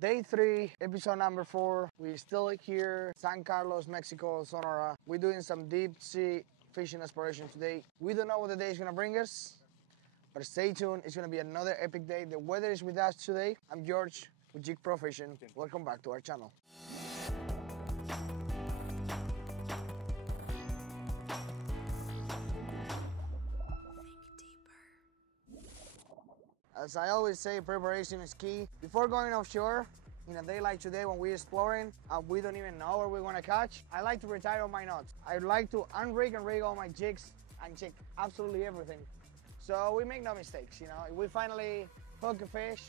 Day 3, episode number 4. We're still here, San Carlos, Mexico, Sonora. We're doing some deep sea fishing exploration today. We don't know what the day is gonna bring us, but stay tuned. It's gonna be another epic day. The weather is with us today. I'm George with Jyg Profishing. Welcome back to our channel. As I always say, preparation is key. Before going offshore, in a day like today when we're exploring and we don't even know where we're gonna catch, I like to retire all my knots. I like to unrig and rig all my jigs and check absolutely everything. So we make no mistakes, you know. If we finally hook a fish,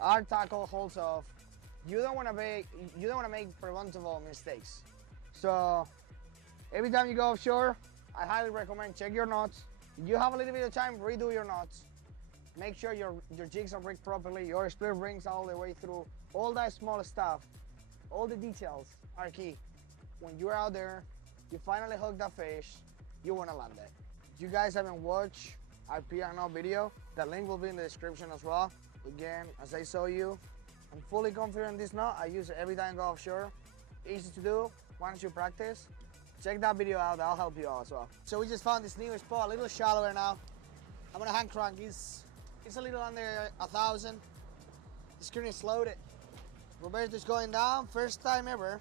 our tackle holds off. You don't wanna make preventable mistakes. So every time you go offshore, I highly recommend check your knots. If you have a little bit of time, redo your knots. Make sure your jigs are rigged properly, your split rings all the way through. All that small stuff, all the details are key. When you're out there, you finally hook that fish, you wanna land it. If you guys haven't watched our P&O video, the link will be in the description as well. Again, as I show you, I'm fully confident in this knot. I use it every time I go offshore. Easy to do, once you practice. Check that video out, that'll help you out as well. So we just found this new spot, a little shallower now. I'm gonna hand crank. It's a little under 1,000. The screen is loaded. Roberto's going down. First time ever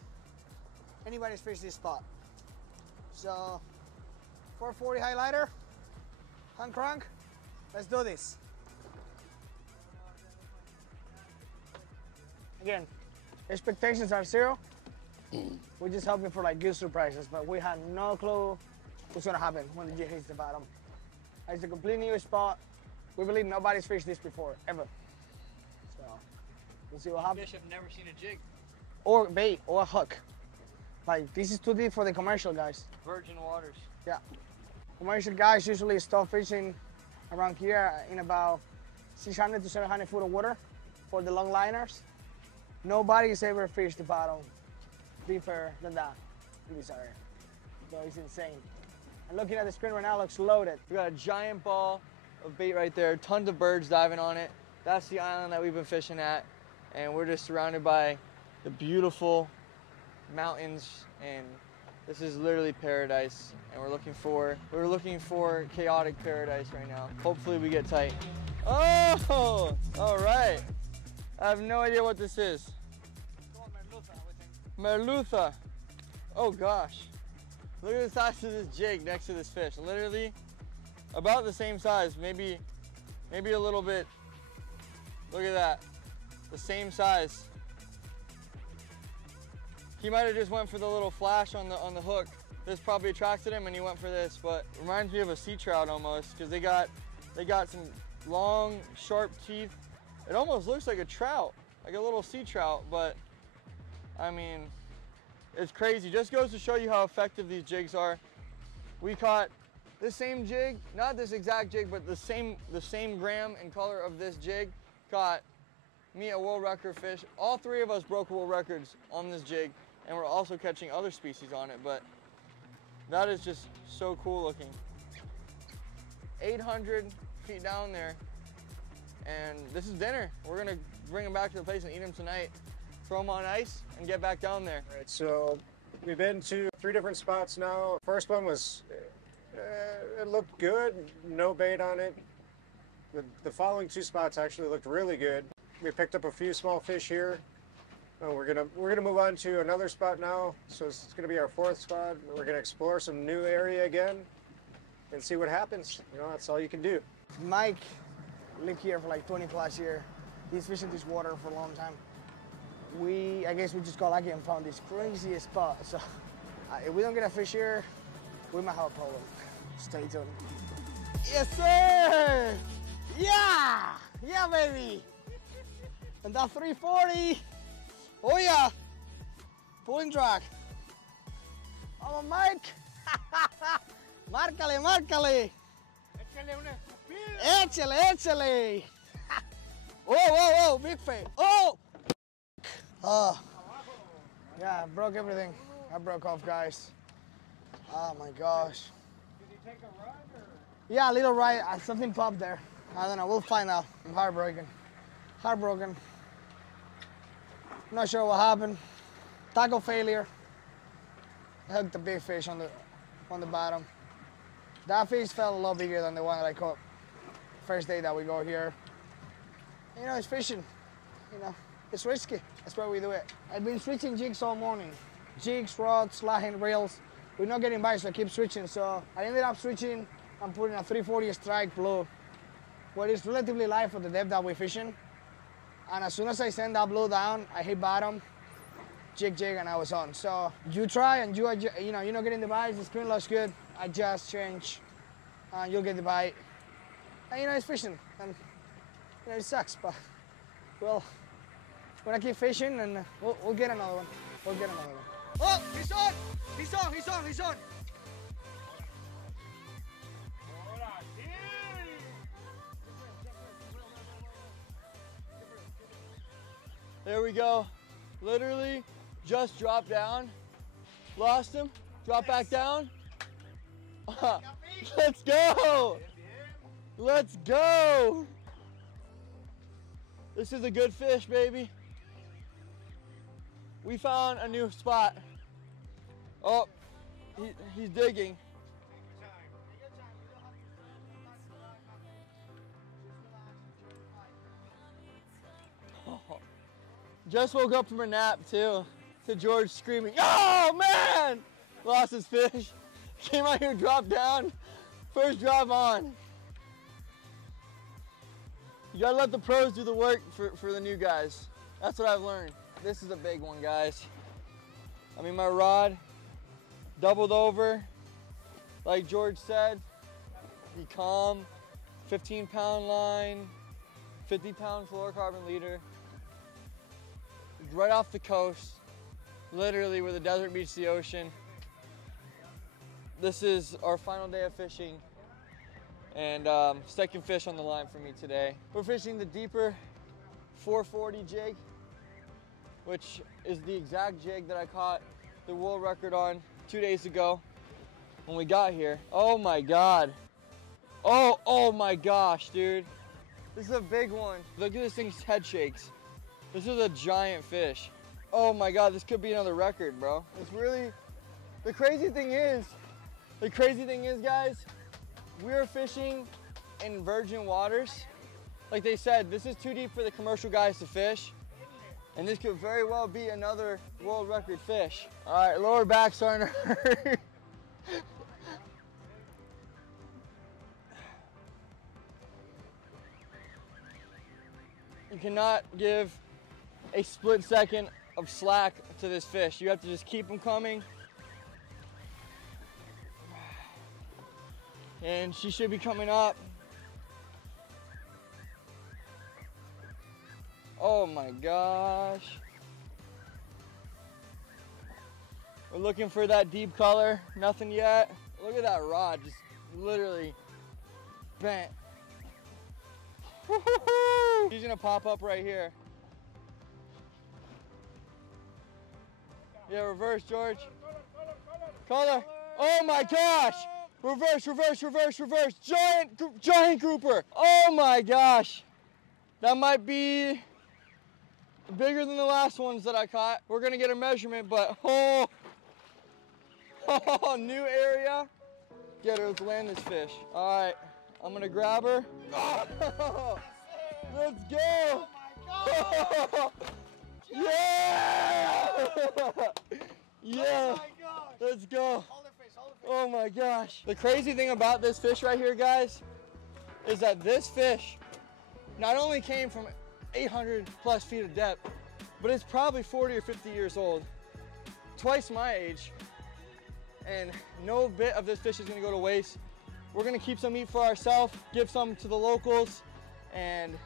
anybody's fished this spot. So 440 highlighter, hand crank. Let's do this. Again, expectations are 0. We're just hoping for like good surprises, but we had no clue what's gonna happen when the jig hits the bottom. It's a complete new spot. We believe nobody's fished this before, ever. So, we'll see what happens. Fish have never seen a jig. Or bait, or a hook. Like, this is too deep for the commercial guys. Virgin waters. Yeah. Commercial guys usually stop fishing around here in about 600 to 700 foot of water for the long liners. Nobody's ever fished the bottom deeper than that in this area. So it's insane. And looking at the screen right now, it looks loaded. We got a giant ball of bait right there, tons of birds diving on it. That's the island that we've been fishing at, and we're just surrounded by the beautiful mountains, and this is literally paradise, and we're looking for chaotic paradise right now. Hopefully we get tight. Oh, all right. I have no idea what this is. Merluza. Oh gosh. Look at the size of this jig next to this fish. Literally about the same size, maybe a little bit. Look at that, the same size. He might have just went for the little flash on the hook. This probably attracted him and he went for this, but it reminds me of a sea trout almost, because they got some long, sharp teeth. It almost looks like a trout, like a little sea trout, but I mean, it's crazy. Just goes to show you how effective these jigs are. We caught the same jig, not this exact jig, but the same gram and color of this jig caught me a world record fish. All 3 of us broke world records on this jig, and we're also catching other species on it, but that is just so cool looking. 800 feet down there, and this is dinner. We're gonna bring them back to the place and eat them tonight, throw them on ice, and get back down there. All right, so we've been to 3 different spots now. First one was, it looked good, no bait on it. The following 2 spots actually looked really good. We picked up a few small fish here. We're gonna move on to another spot now. So it's gonna be our 4th spot. We're gonna explore some new area again and see what happens. You know, that's all you can do. Mike lived here for like 20 plus years. He's fishing this water for a long time. I guess we just got lucky and found this crazy spot. So if we don't get a fish here, we might have a problem. Stay tuned. Yes, sir! Yeah! Yeah, baby! And that 340. Oh, yeah! Pulling drag. Vamos, Mike! Márcale, márcale! Échale, échale! Whoa, whoa, whoa, big fish! Oh! Oh! Yeah, I broke everything. I broke off, guys. Oh my gosh. Did he take a run or? Yeah, a little right. Something popped there. I don't know. We'll find out. I'm heartbroken. Heartbroken. Not sure what happened. Tackle failure. I hooked a big fish on the bottom. That fish felt a lot bigger than the one that I caught first day that we go here. You know, it's fishing. You know, it's risky. That's why we do it. I've been switching jigs all morning. Jigs, rods, sliding reels. We're not getting bites, so I keep switching. So I ended up switching and putting a 340 strike blue, where it's relatively light for the depth that we're fishing. And as soon as I send that blue down, I hit bottom, jig, and I was on. So you try and you're not getting the bites, the screen looks good, adjust, change, and you'll get the bite. And you know, it's fishing, and you know, it sucks, but well, we're gonna keep fishing and we'll get another one. We'll get another one. Oh, he's on! He's on, he's on, he's on! There we go. Literally just dropped down, lost him, dropped back down. Let's go! Let's go! This is a good fish, baby. We found a new spot. Oh, he's digging. Just woke up from a nap too, to George screaming, "Oh man!" Lost his fish. Came out here, dropped down. First drop on. You gotta let the pros do the work for the new guys. That's what I've learned. This is a big one, guys. I mean, my rod doubled over. Like George said, be calm. 15-pound line, 50-pound fluorocarbon leader. Right off the coast, literally where the desert meets the ocean. This is our final day of fishing, and second fish on the line for me today. We're fishing the deeper 440 jig, which is the exact jig that I caught the world record on 2 days ago when we got here. Oh my God. Oh my gosh, dude. This is a big one. Look at this thing's head shakes. This is a giant fish. Oh my God, this could be another record, bro. It's really, the crazy thing is, guys, we're fishing in virgin waters. Like they said, this is too deep for the commercial guys to fish. And this could very well be another world record fish. All right, lower back starting to hurt. You cannot give a split second of slack to this fish. You have to just keep them coming. And she should be coming up. Oh my gosh. We're looking for that deep color. Nothing yet. Look at that rod, just literally bent. He's gonna pop up right here. Yeah, reverse, George. Color. Oh my gosh. Reverse, reverse, reverse, reverse. Giant grouper. Oh my gosh. That might be bigger than the last ones that I caught. We're gonna get a measurement, but oh, new area. Get her, let's land this fish. All right, I'm gonna grab her. Oh, let's go. Oh my God. Yeah! Yeah! Oh my gosh. Let's go. Hold the fish, hold the fish. Oh my gosh. The crazy thing about this fish right here, guys, is that this fish not only came from 800 plus feet of depth, but it's probably 40 or 50 years old. Twice my age. And no bit of this fish is gonna go to waste. We're gonna keep some meat for ourselves, give some to the locals, and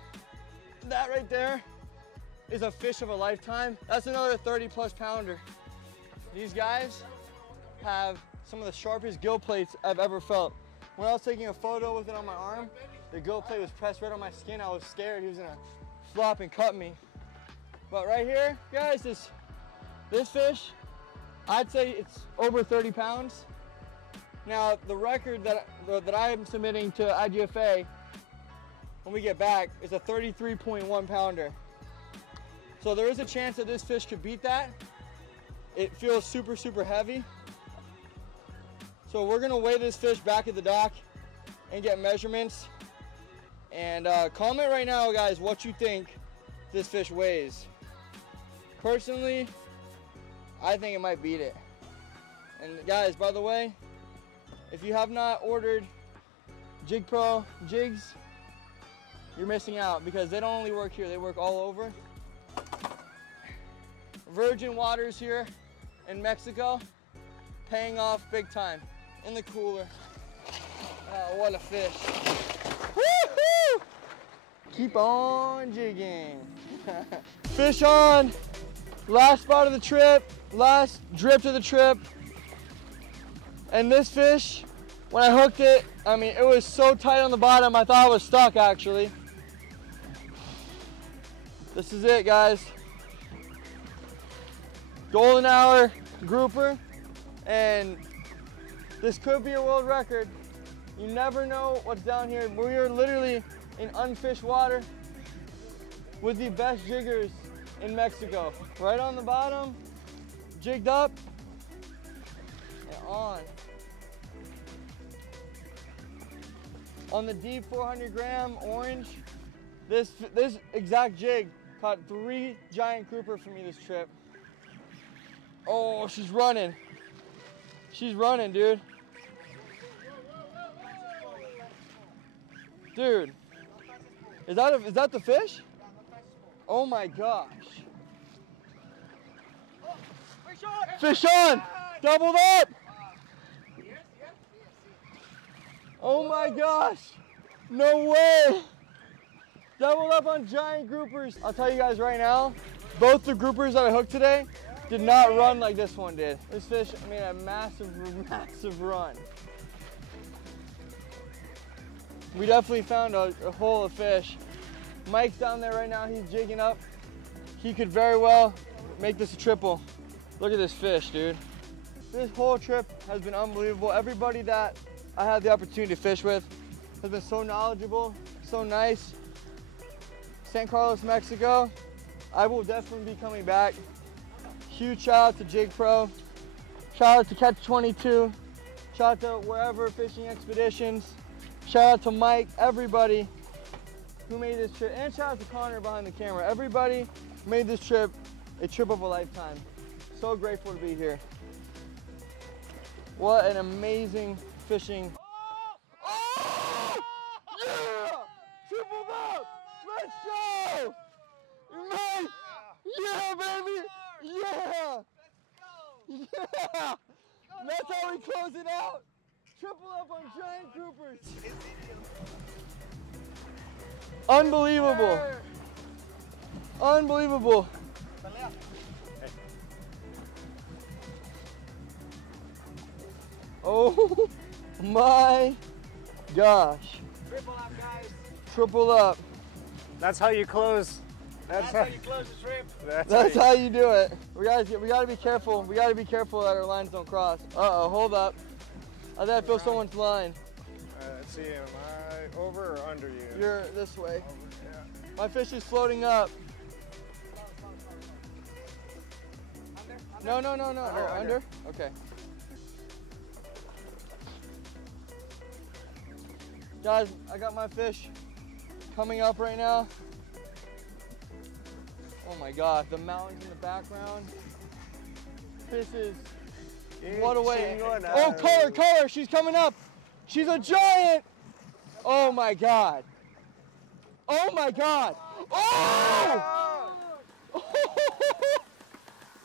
that right there is a fish of a lifetime. That's another 30 plus pounder. These guys have some of the sharpest gill plates I've ever felt. When I was taking a photo with it on my arm, the gill plate was pressed right on my skin. I was scared he was gonna flop and cut me. But right here, guys, this fish, I'd say it's over 30 pounds. Now, the record that I am submitting to IGFA when we get back is a 33.1 pounder. So there is a chance that this fish could beat that. It feels super, super heavy. So we're gonna weigh this fish back at the dock and get measurements. And comment right now, guys, what you think this fish weighs. Personally, I think it might beat it. And guys, by the way, if you have not ordered Jyg Pro jigs, you're missing out because they don't only work here, they work all over. Virgin waters here in Mexico, paying off big time. In the cooler. Oh, what a fish. Woo-hoo! Keep on jigging. Fish on. Last spot of the trip, last drip to the trip. And this fish, when I hooked it, I mean, it was so tight on the bottom, I thought I was stuck actually. This is it, guys. Golden hour grouper, and this could be a world record. You never know what's down here. We are literally in unfished water with the best jiggers in Mexico. Right on the bottom, jigged up, and on. On the deep 400 gram orange, this exact jig caught 3 giant grouper for me this trip. Oh, she's running. She's running, dude. Dude, is that the fish? Oh my gosh. Fish on! Doubled up! Oh my gosh! No way! Doubled up on giant groupers. I'll tell you guys right now, both the groupers that I hooked today did not run like this one did. This fish made a massive, massive run. We definitely found a hole of fish. Mike's down there right now, he's jigging up. He could very well make this a triple. Look at this fish, dude. This whole trip has been unbelievable. Everybody that I had the opportunity to fish with has been so knowledgeable, so nice. San Carlos, Mexico, I will definitely be coming back. Huge shout out to Jyg Pro. Shout out to Catch 22. Shout out to wherever fishing expeditions. Shout out to Mike, everybody who made this trip. And shout out to Connor behind the camera. Everybody made this trip a trip of a lifetime. So grateful to be here. What an amazing fishing. Oh! Yeah! Triple up! Let's go! Mike! Yeah, baby! Yeah! Yeah! That's how we close it out! Triple up on giant groupers! Unbelievable! Unbelievable! Oh my gosh! Triple up, guys. Triple up. That's how you close. That's how you close the trip. That's how you do it. We gotta be careful. We gotta be careful that our lines don't cross. Uh-oh, hold up. I think I feel someone's line. Let's see, am I over or under you? You're this way. Over, yeah. My fish is floating up. Under? No. Oh, under? Okay. Guys, I got my fish coming up right now. Oh my God, the mountains in the background. This is, what a way. Oh, color, she's coming up. She's a giant. Oh my God. Oh my God. Oh!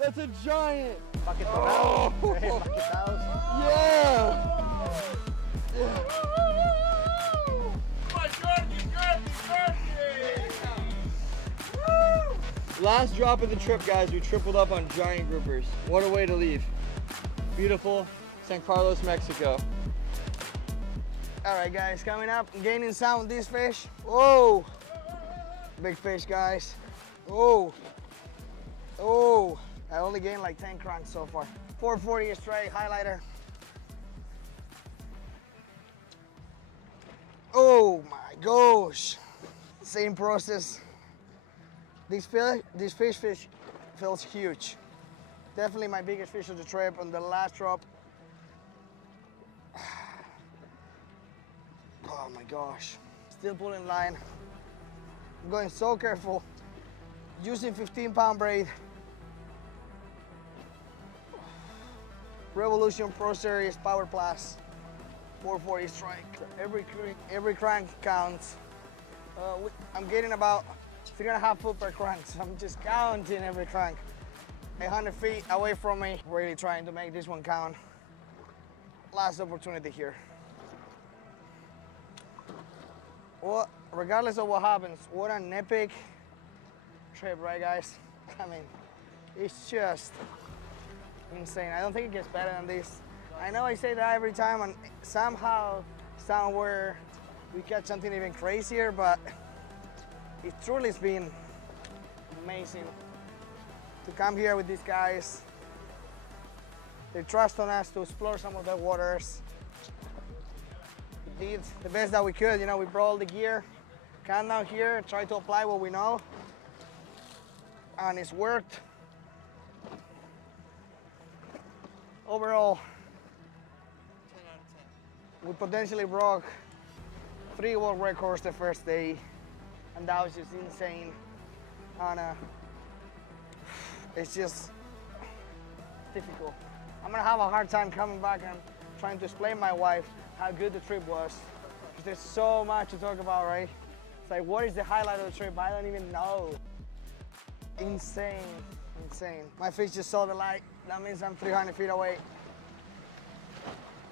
That's a giant. Oh! Yeah. Last drop of the trip, guys. We tripled up on giant groupers. What a way to leave. Beautiful San Carlos, Mexico. All right, guys, coming up, gaining sound with these fish. Whoa, big fish, guys. Oh, I only gained like 10 crunks so far. 440 straight, highlighter. Oh my gosh, same process. This fish feels huge. Definitely my biggest fish of the trip on the last drop. Oh my gosh. Still pulling line. I'm going so careful. Using 15-pound braid. Revolution Pro Series Power Plus 440 strike. Every crank counts. I'm getting about 3.5 foot per crank, so I'm just counting every crank. 100 feet away from me, really trying to make this one count. Last opportunity here. Well, regardless of what happens, what an epic trip, right guys? I mean, it's just insane. I don't think it gets better than this. I know I say that every time, and somehow, somewhere, we catch something even crazier, but it truly has been amazing to come here with these guys. They trust on us to explore some of their waters. We did the best that we could, you know, we brought all the gear, come down here, try to apply what we know, and it's worked. Overall, 10 out of 10. we potentially broke 3 world records the first day, and that was just insane. And it's just difficult. I'm gonna have a hard time coming back and trying to explain to my wife how good the trip was. Because there's so much to talk about, right? It's like, what is the highlight of the trip? I don't even know. Insane, insane. My fish just saw the light. That means I'm 300 feet away.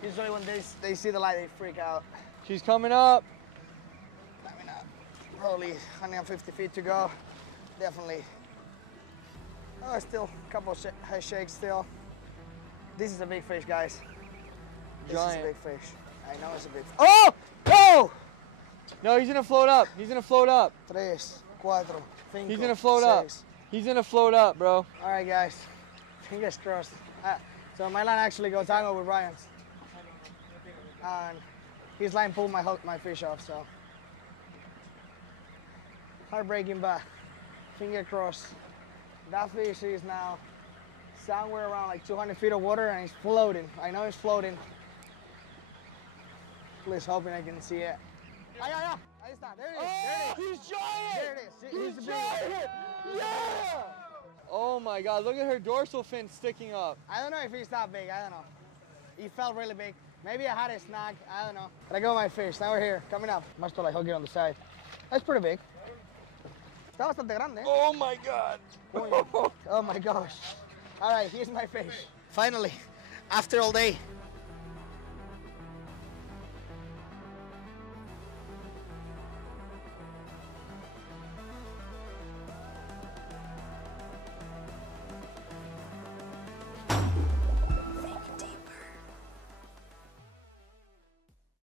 Usually when they see the light, they freak out. She's coming up. Coming up. Probably 150 feet to go. Definitely. Oh, still a couple head shakes still. This is a big fish, guys. This is a big fish. I know it's a big fish. Oh! Oh! No, he's gonna float up. He's gonna float up. 3, 4, 5, He's gonna float up. He's gonna float up, bro. All right, guys. Fingers crossed. So my line actually goes angle with Ryan's. And his line pulled my fish off, so. Heartbreaking, but finger crossed. That fish is now somewhere around like 200 feet of water and he's floating. I know he's floating. Please hoping I can see it. Ahí está. There it is. Oh, there it is. he's giant! There it is. He's giant! Yeah! Oh my God, look at her dorsal fin sticking up. I don't know if he's that big. I don't know. He felt really big. Maybe I had a snack. I don't know. But I got my fish. Now we're here. Coming up. Must like hug it on the side. That's pretty big. Está bastante grande. Oh my God. Oh my gosh. All right, here's my fish. Finally, after all day,